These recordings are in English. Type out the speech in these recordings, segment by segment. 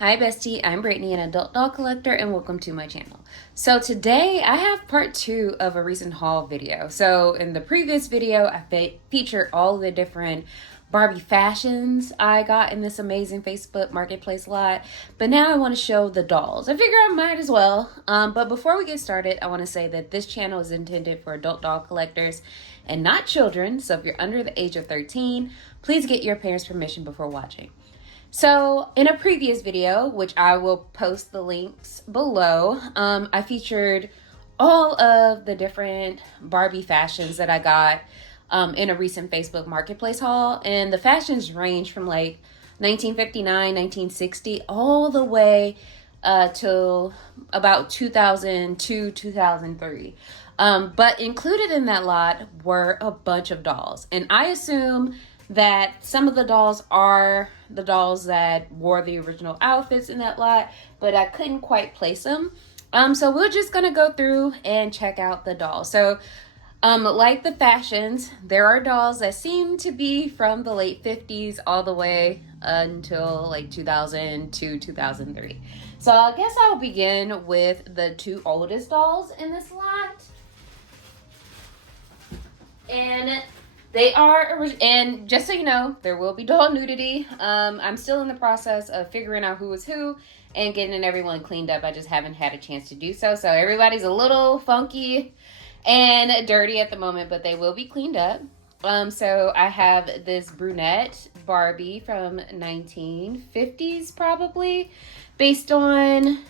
Hi bestie, I'm Brittany, an adult doll collector, and welcome to my channel. So today I have part 2 of a recent haul video. So in the previous video, I featured all the different Barbie fashions I got in this amazing Facebook Marketplace lot. But now I want to show the dolls. I figure I might as well. But before we get started, I want to say that this channel is intended for adult doll collectors and not children. So if you're under the age of 13, please get your parents' permission before watching. So in a previous video, which I will post the links below, I featured all of the different Barbie fashions that I got in a recent Facebook Marketplace haul. And the fashions range from like 1959, 1960, all the way till about 2002, 2003. But included in that lot were a bunch of dolls. And I assume that some of the dolls are the dolls that wore the original outfits in that lot, but I couldn't quite place them. So we're just gonna go through and check out the dolls. So like the fashions, there are dolls that seem to be from the late 50s all the way until like 2002, 2003. So I guess I'll begin with the two oldest dolls in this lot. And just so you know, there will be doll nudity. I'm still in the process of figuring out who is who and getting everyone cleaned up. I just haven't had a chance to do so. So everybody's a little funky and dirty at the moment, but they will be cleaned up. So I have this brunette Barbie from 1950s probably, based on,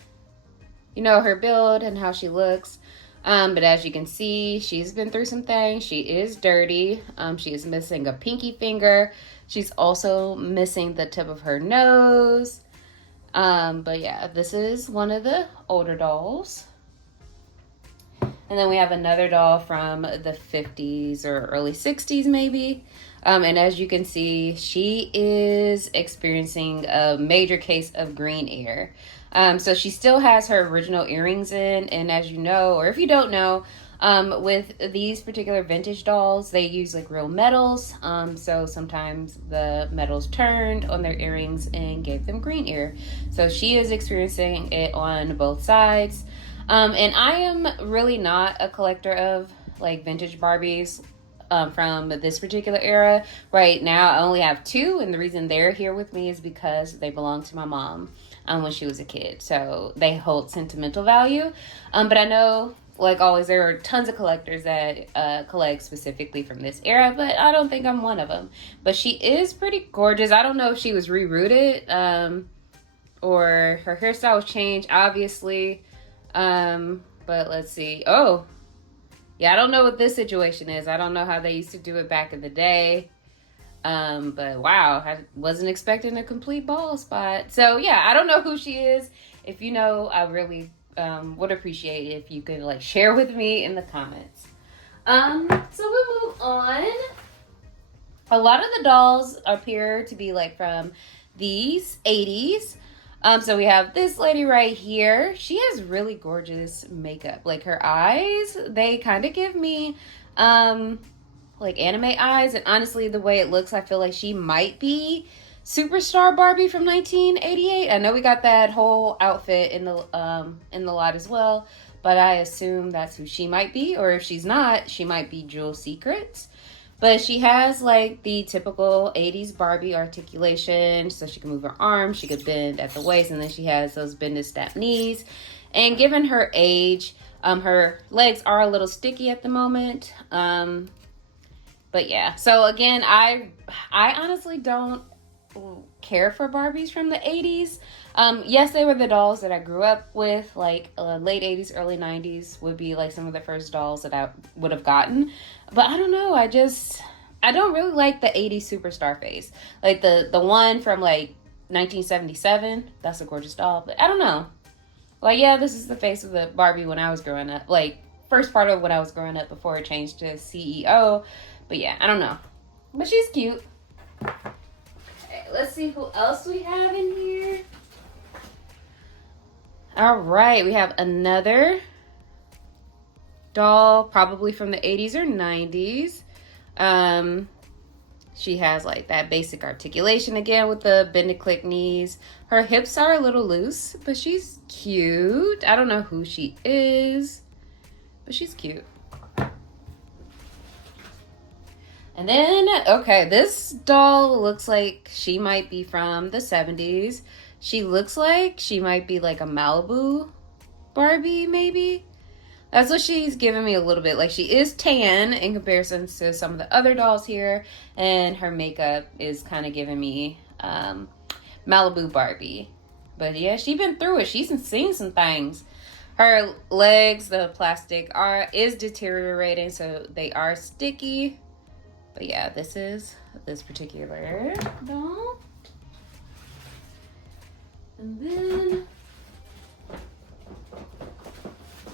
you know, her build and how she looks. But as you can see, she's been through some things. She is dirty. She is missing a pinky finger. She's also missing the tip of her nose. But yeah, this is one of the older dolls. And then we have another doll from the 50s or early 60s maybe. And as you can see, she is experiencing a major case of green ear. So she still has her original earrings in, and as you know, or if you don't know, with these particular vintage dolls, they use like real metals. So sometimes the metals turned on their earrings and gave them green ear. So she is experiencing it on both sides. And I am really not a collector of like vintage Barbies from this particular era. Right now, I only have two, and the reason they're here with me is because they belong to my mom when she was a kid. So they hold sentimental value. But I know, like always, there are tons of collectors that collect specifically from this era, but I don't think I'm one of them. But she is pretty gorgeous. I don't know if she was rerooted or her hairstyle was changed, obviously. But let's see. Oh, yeah, I don't know what this situation is. I don't know how they used to do it back in the day. But wow, I wasn't expecting a complete ball spot. So yeah, I don't know who she is. If you know, I really would appreciate it if you could like share with me in the comments. So we'll move on. A lot of the dolls appear to be like from these 80s. So we have this lady right here. She has really gorgeous makeup. Like her eyes, they kind of give me like anime eyes, and honestly the way it looks, I feel like she might be Superstar Barbie from 1988. I know we got that whole outfit in the lot as well, but I assume that's who she might be, or if she's not, she might be Jewel Secrets. But she has like the typical 80s Barbie articulation, so she can move her arms, she could bend at the waist, and then she has those bend and snap knees. And given her age, her legs are a little sticky at the moment. But yeah, so again, I honestly don't care for Barbies from the 80s. Yes, they were the dolls that I grew up with, like late 80s, early 90s would be like some of the first dolls that I would have gotten. But I don't know, I don't really like the 80s superstar face. Like the one from like 1977, that's a gorgeous doll, but I don't know. Like, yeah, this is the face of the Barbie when I was growing up, like first part of when I was growing up before it changed to CEO. But yeah, I don't know. But she's cute. Okay, let's see who else we have in here. All right, we have another doll, probably from the 80s or 90s. She has like that basic articulation again with the bend and click knees. Her hips are a little loose, but she's cute. I don't know who she is, but she's cute. And then, okay, this doll looks like she might be from the 70s. She looks like she might be like a Malibu Barbie, maybe. That's what she's giving me a little bit. Like, she is tan in comparison to some of the other dolls here. And her makeup is kind of giving me Malibu Barbie. But yeah, she's been through it. She's seen some things. Her legs, the plastic, is deteriorating, so they are sticky. But yeah, this is this particular doll. And then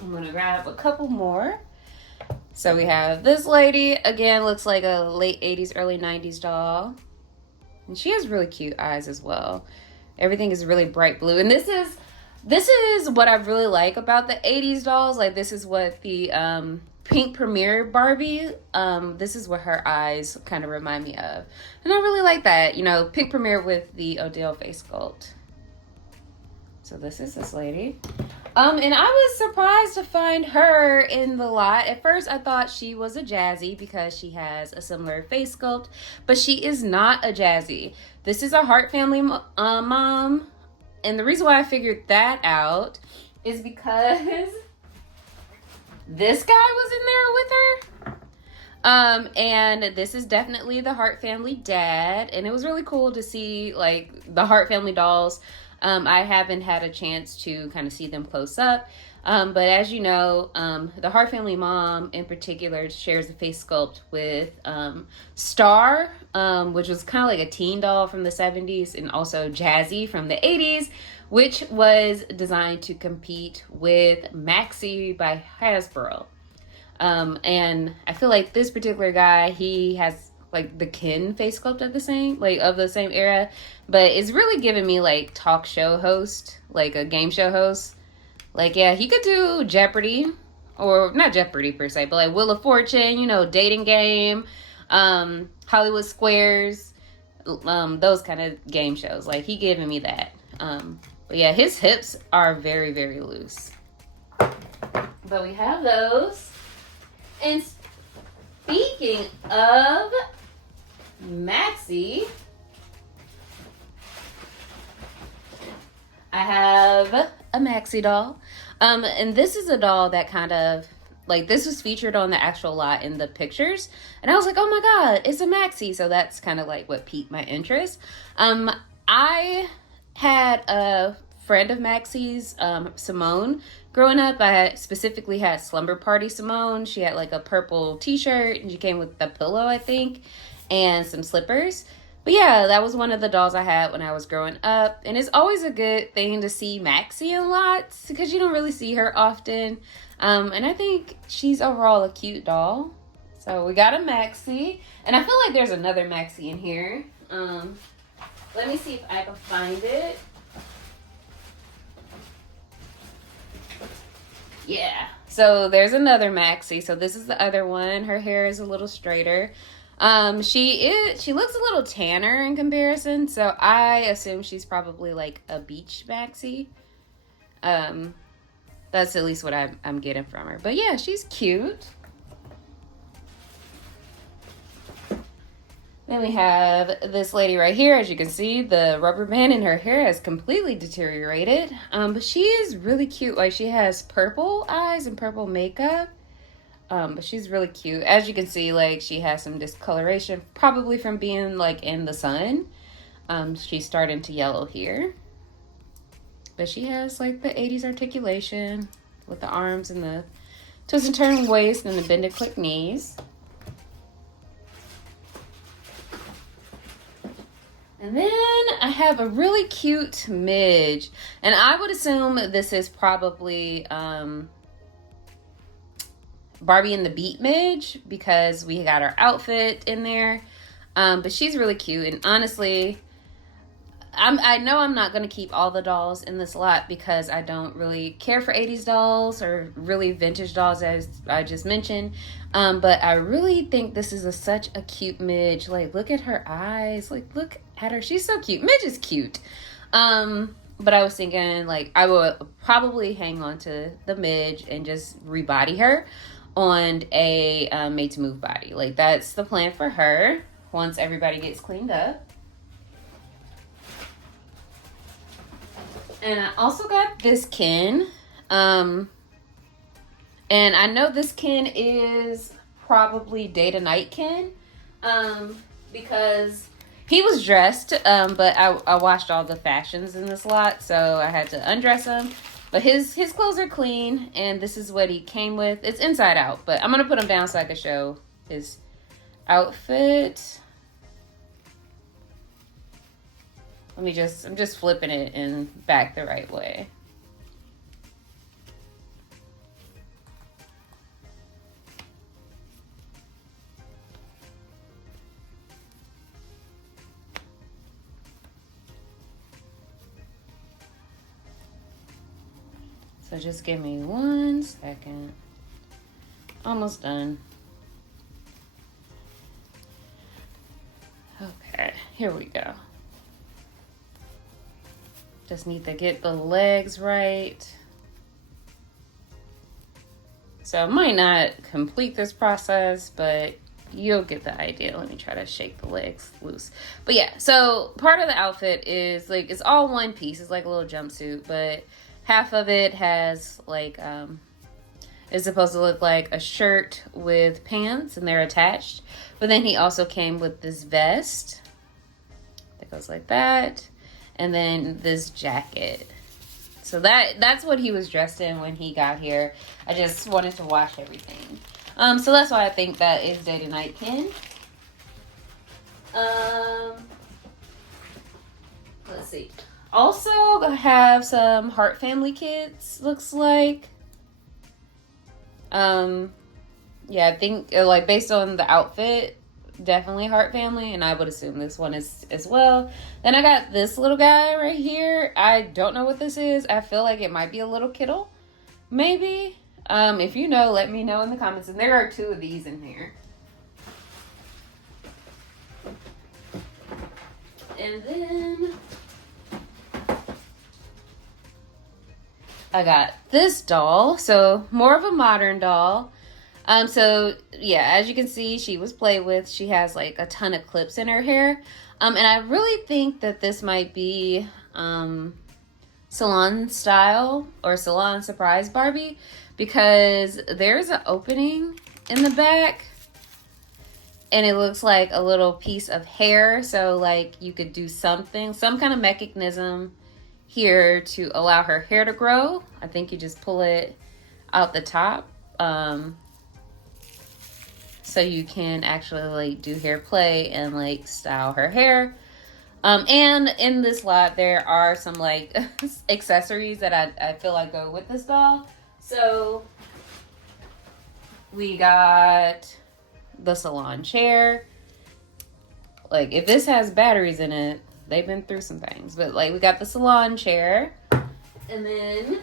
I'm gonna grab a couple more. So we have this lady, again, looks like a late 80s, early 90s doll. And she has really cute eyes as well. Everything is really bright blue. And this is what I really like about the 80s dolls. Like, this is what the Pink Premiere Barbie, this is what her eyes kind of remind me of. And I really like that, you know, Pink Premiere with the Odile face sculpt. So this is this lady. And I was surprised to find her in the lot. At first, I thought she was a Jazzy because she has a similar face sculpt, but she is not a Jazzy. This is a Hart family mom. And the reason why I figured that out is because this guy was in there with her. And this is definitely the Hart family dad. And it was really cool to see like the Hart family dolls. I haven't had a chance to kind of see them close up. But as you know, the Hart family mom in particular shares a face sculpt with Star, which was kind of like a teen doll from the 70s, and also Jazzy from the 80s, which was designed to compete with Maxie by Hasbro. And I feel like this particular guy, he has like the Ken face sculpt of the same era, but it's really giving me like talk show host, like a game show host. Like, yeah, he could do Jeopardy, or not Jeopardy per se, but like Wheel of Fortune, you know, dating game, Hollywood Squares, those kind of game shows. Like, he giving me that. But yeah, his hips are very, very loose. But we have those. And speaking of Maxie, I have a Maxie doll. And this is a doll that kind of, like, this was featured on the actual lot in the pictures. And I was like, oh my God, it's a Maxie. So that's kind of like what piqued my interest. I had a friend of Maxie's, Simone. Growing up, I specifically had Slumber Party Simone. She had like a purple t-shirt and she came with a pillow, I think, and some slippers. But yeah, that was one of the dolls I had when I was growing up. And it's always a good thing to see Maxie in lots because you don't really see her often. And I think she's overall a cute doll. So we got a Maxie. And I feel like there's another Maxie in here. Let me see if I can find it. Yeah. So there's another Maxie. So this is the other one. Her hair is a little straighter. She looks a little tanner in comparison, so I assume she's probably like a beach Maxie. That's at least what I'm getting from her. But yeah, she's cute. Then we have this lady right here. As you can see, the rubber band in her hair has completely deteriorated. But she is really cute. Like, she has purple eyes and purple makeup. But she's really cute. As you can see, like, she has some discoloration, probably from being, like, in the sun. She's starting to yellow here. But she has, like, the 80s articulation with the arms and the twist and turn waist and the bend and click knees. And then I have a really cute midge. And I would assume this is probably Barbie and the Beat midge because we got our outfit in there. But she's really cute. And honestly, I know I'm not going to keep all the dolls in this lot because I don't really care for 80s dolls or really vintage dolls, as I just mentioned. But I really think this is such a cute Midge. Like, look at her eyes. Like, look at her. She's so cute. Midge is cute. But I was thinking, like, I would probably hang on to the Midge and just rebody her on a made to move body. Like, that's the plan for her once everybody gets cleaned up. And I also got this Ken. And I know this Ken is probably day to night Ken. Because he was dressed, but I watched all the fashions in this lot, so I had to undress him. But his clothes are clean, and this is what he came with. It's inside out, but I'm going to put him down so I can show his outfit. I'm just flipping it and back the right way. So just give me 1 second. Almost done. Okay, here we go. Just need to get the legs right. So I might not complete this process, but you'll get the idea. Let me try to shake the legs loose. But yeah, so part of the outfit is like, it's all one piece. It's like a little jumpsuit, but half of it has like, it's supposed to look like a shirt with pants and they're attached. But then he also came with this vest that goes like that. And then this jacket. So that's what he was dressed in when he got here. I just wanted to wash everything. So that's why I think that is day to night Ken. Let's see. Also, I have some Hart Family kits, looks like. Yeah, I think like based on the outfit, definitely Hart Family, and I would assume this one is as well. Then I got this little guy right here. I don't know what this is. I feel like it might be a little Kittle, maybe. If you know, let me know in the comments. And there are 2 of these in here. And then I got this doll, so more of a modern doll. So yeah, as you can see, she was played with. She has like a ton of clips in her hair. And I really think that this might be salon style or salon surprise Barbie, because there's an opening in the back and it looks like a little piece of hair. So like you could do something, some kind of mechanism here to allow her hair to grow. I think you just pull it out the top. So you can actually like do hair play and like style her hair. And in this lot, there are some like accessories that I feel like go with this doll. So we got the salon chair. Like if this has batteries in it, they've been through some things. But like we got the salon chair. And then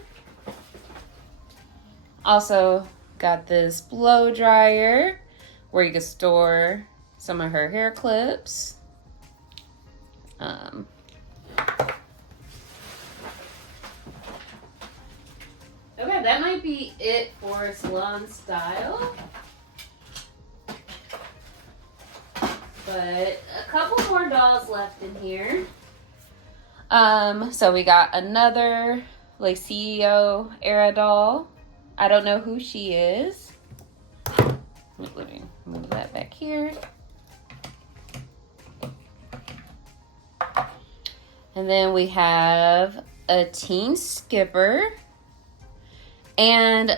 also got this blow dryer where you can store some of her hair clips. Okay, that might be it for salon style. But a couple more dolls left in here. So we got another like CEO era doll. I don't know who she is. Let me move that back here. And then we have a teen skipper. And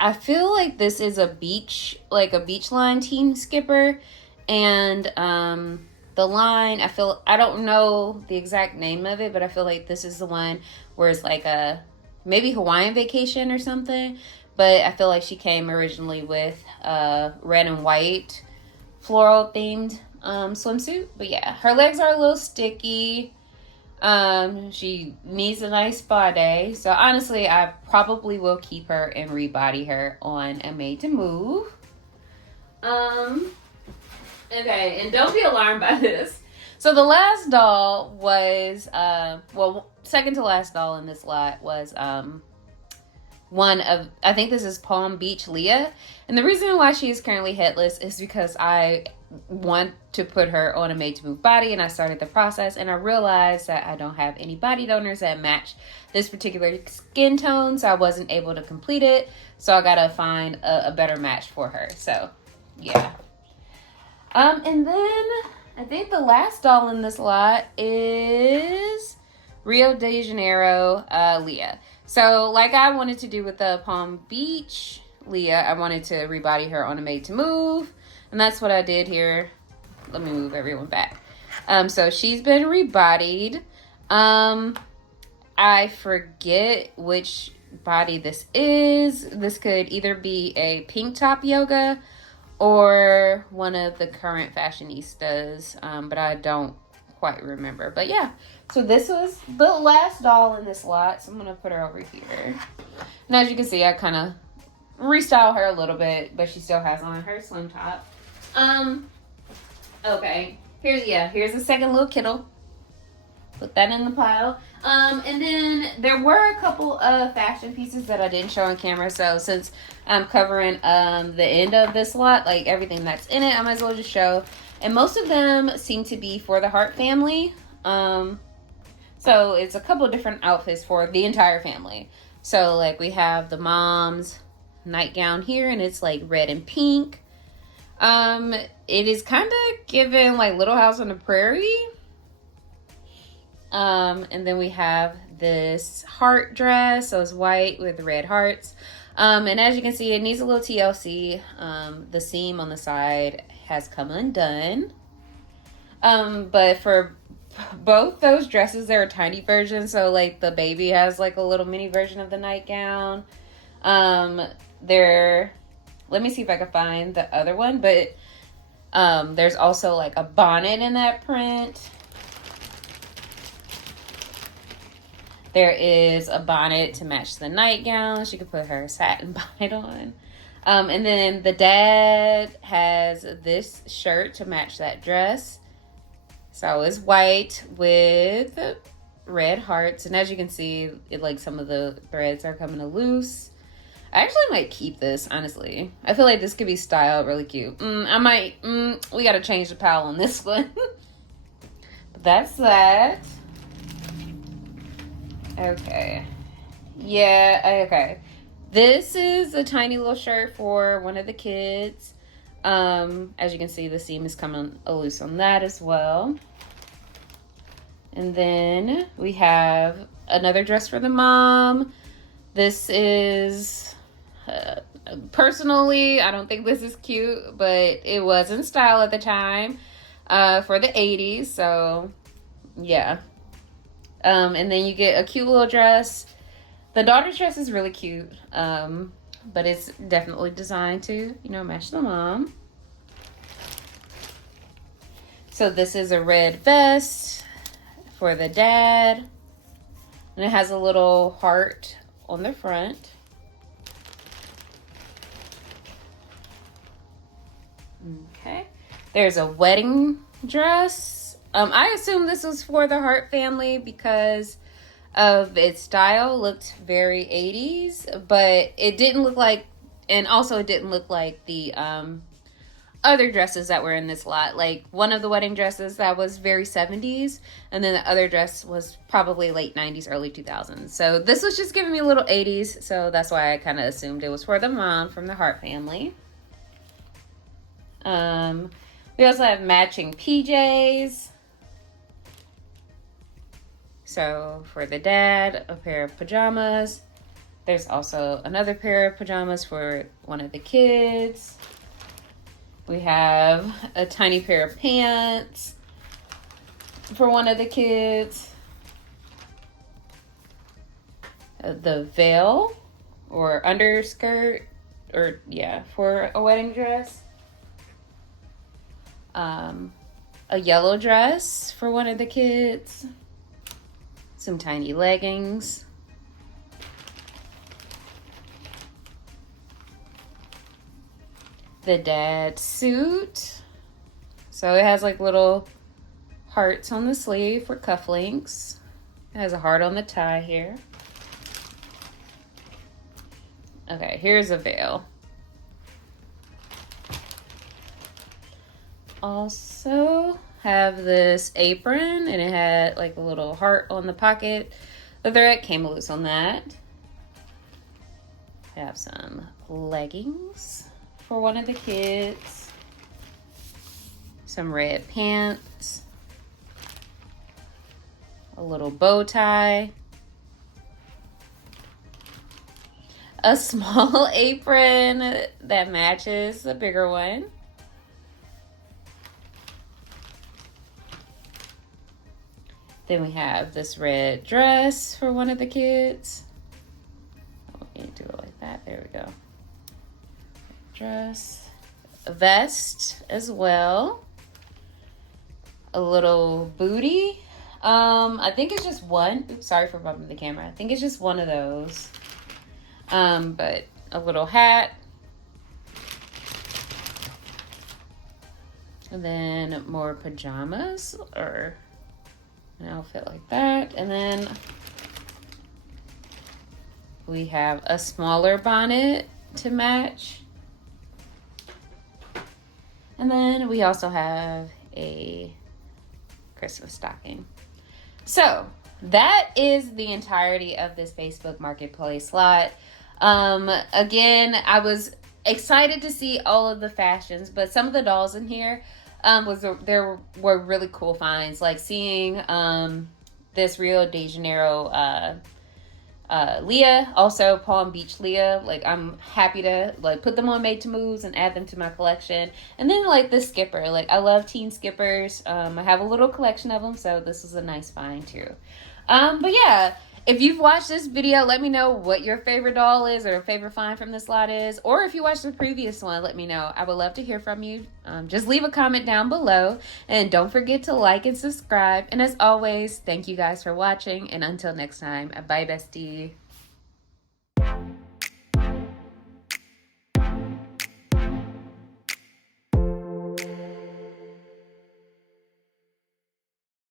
I feel like this is a beach line teen skipper. And the line, I don't know the exact name of it, but I feel like this is the one where it's like a maybe Hawaiian vacation or something. But I feel like she came originally with a red and white floral themed swimsuit. But yeah, her legs are a little sticky. She needs a nice spa day. So honestly, I probably will keep her and rebody her on a Made to Move. Okay, and don't be alarmed by this. So the last doll was, second to last doll in this lot was, one of, I think this is Palm Beach Leah. And the reason why she is currently headless is because I want to put her on a Made to Move body, and I started the process, and I realized that I don't have any body donors that match this particular skin tone, so I wasn't able to complete it. So I gotta find a better match for her. So yeah. And then I think the last doll in this lot is Rio de Janeiro Leah. So like I wanted to do with the Palm Beach Leah, I wanted to rebody her on a Made to Move. And that's what I did here. Let me move everyone back. So she's been rebodied. I forget which body this is. This could either be a pink top yoga or one of the current fashionistas, but I don't quite remember. But yeah, so this was the last doll in this lot, so I'm gonna put her over here. And as you can see, I kind of restyle her a little bit, but she still has on her swim top. Okay, here's the second little kiddo. Put that in the pile. And then there were a couple of fashion pieces that I didn't show on camera. So since I'm covering the end of this lot, like everything that's in it, I might as well just show. And most of them seem to be for the Hart family. So it's a couple of different outfits for the entire family. So like we have the mom's nightgown here, and it's like red and pink. It is kind of given like Little House on the Prairie. And then we have this heart dress, so it's white with red hearts. And as you can see, it needs a little TLC. The seam on the side has come undone. But for both those dresses, there are tiny versions. So like the baby has like a little mini version of the nightgown. Let me see if I can find the other one, but there's also like a bonnet in that print. There is a bonnet to match the nightgown. She could put her satin bonnet on. And then the dad has this shirt to match that dress. So it's white with red hearts. And as you can see, like some of the threads are coming loose. I actually might keep this, honestly. I feel like this could be styled really cute. We gotta change the pile on this one. But that's that. Okay. Yeah, okay. This is a tiny little shirt for one of the kids. As you can see, the seam is coming loose on that as well. And then we have another dress for the mom. This is, personally, I don't think this is cute, but it was in style at the time for the 80s. So, yeah. And then you get a cute little dress. The daughter's dress is really cute, but it's definitely designed to, match the mom. So this is a red vest for the dad, and it has a little heart on the front. Okay, there's a wedding dress. I assume this was for the Hart family because of its style. Looked very 80s, but it didn't look like, and also it didn't look like the other dresses that were in this lot. Like one of the wedding dresses that was very 70s, and then the other dress was probably late 90s, early 2000s. So this was just giving me a little 80s, so that's why I kind of assumed it was for the mom from the Hart family. We also have matching PJs. So for the dad, a pair of pajamas. There's also another pair of pajamas for one of the kids. We have a tiny pair of pants for one of the kids. The veil or underskirt, for a wedding dress. A yellow dress for one of the kids. Some tiny leggings. The dad suit. So it has like little hearts on the sleeve for cufflinks. It has a heart on the tie here. Okay, here's a veil. Also have this apron, and it had like a little heart on the pocket. The thread came loose on that. Have some leggings for one of the kids. Some red pants. A little bow tie. A small apron that matches the bigger one. Then we have this red dress for one of the kids. Let me do it like that. There we go. Dress. A vest as well. A little booty. I think it's just one. Oops, sorry for bumping the camera. I think it's just one of those. But a little hat. And then more pajamas or an outfit like that. And then we have a smaller bonnet to match. And then we also have a Christmas stocking. So that is the entirety of this Facebook Marketplace lot. Again, I was excited to see all of the fashions, but some of the dolls in here there were really cool finds, like seeing this Rio de Janeiro Leah, also Palm Beach Leah. Like, I'm happy to like put them on Made to Moves and add them to my collection. And then like the skipper, like I love teen skippers. I have a little collection of them, so this is a nice find too. But yeah, if you've watched this video, let me know what your favorite doll is or favorite find from this lot is. Or if you watched the previous one, let me know. I would love to hear from you. Just leave a comment down below. And don't forget to like and subscribe. And as always, thank you guys for watching. And until next time, bye bestie.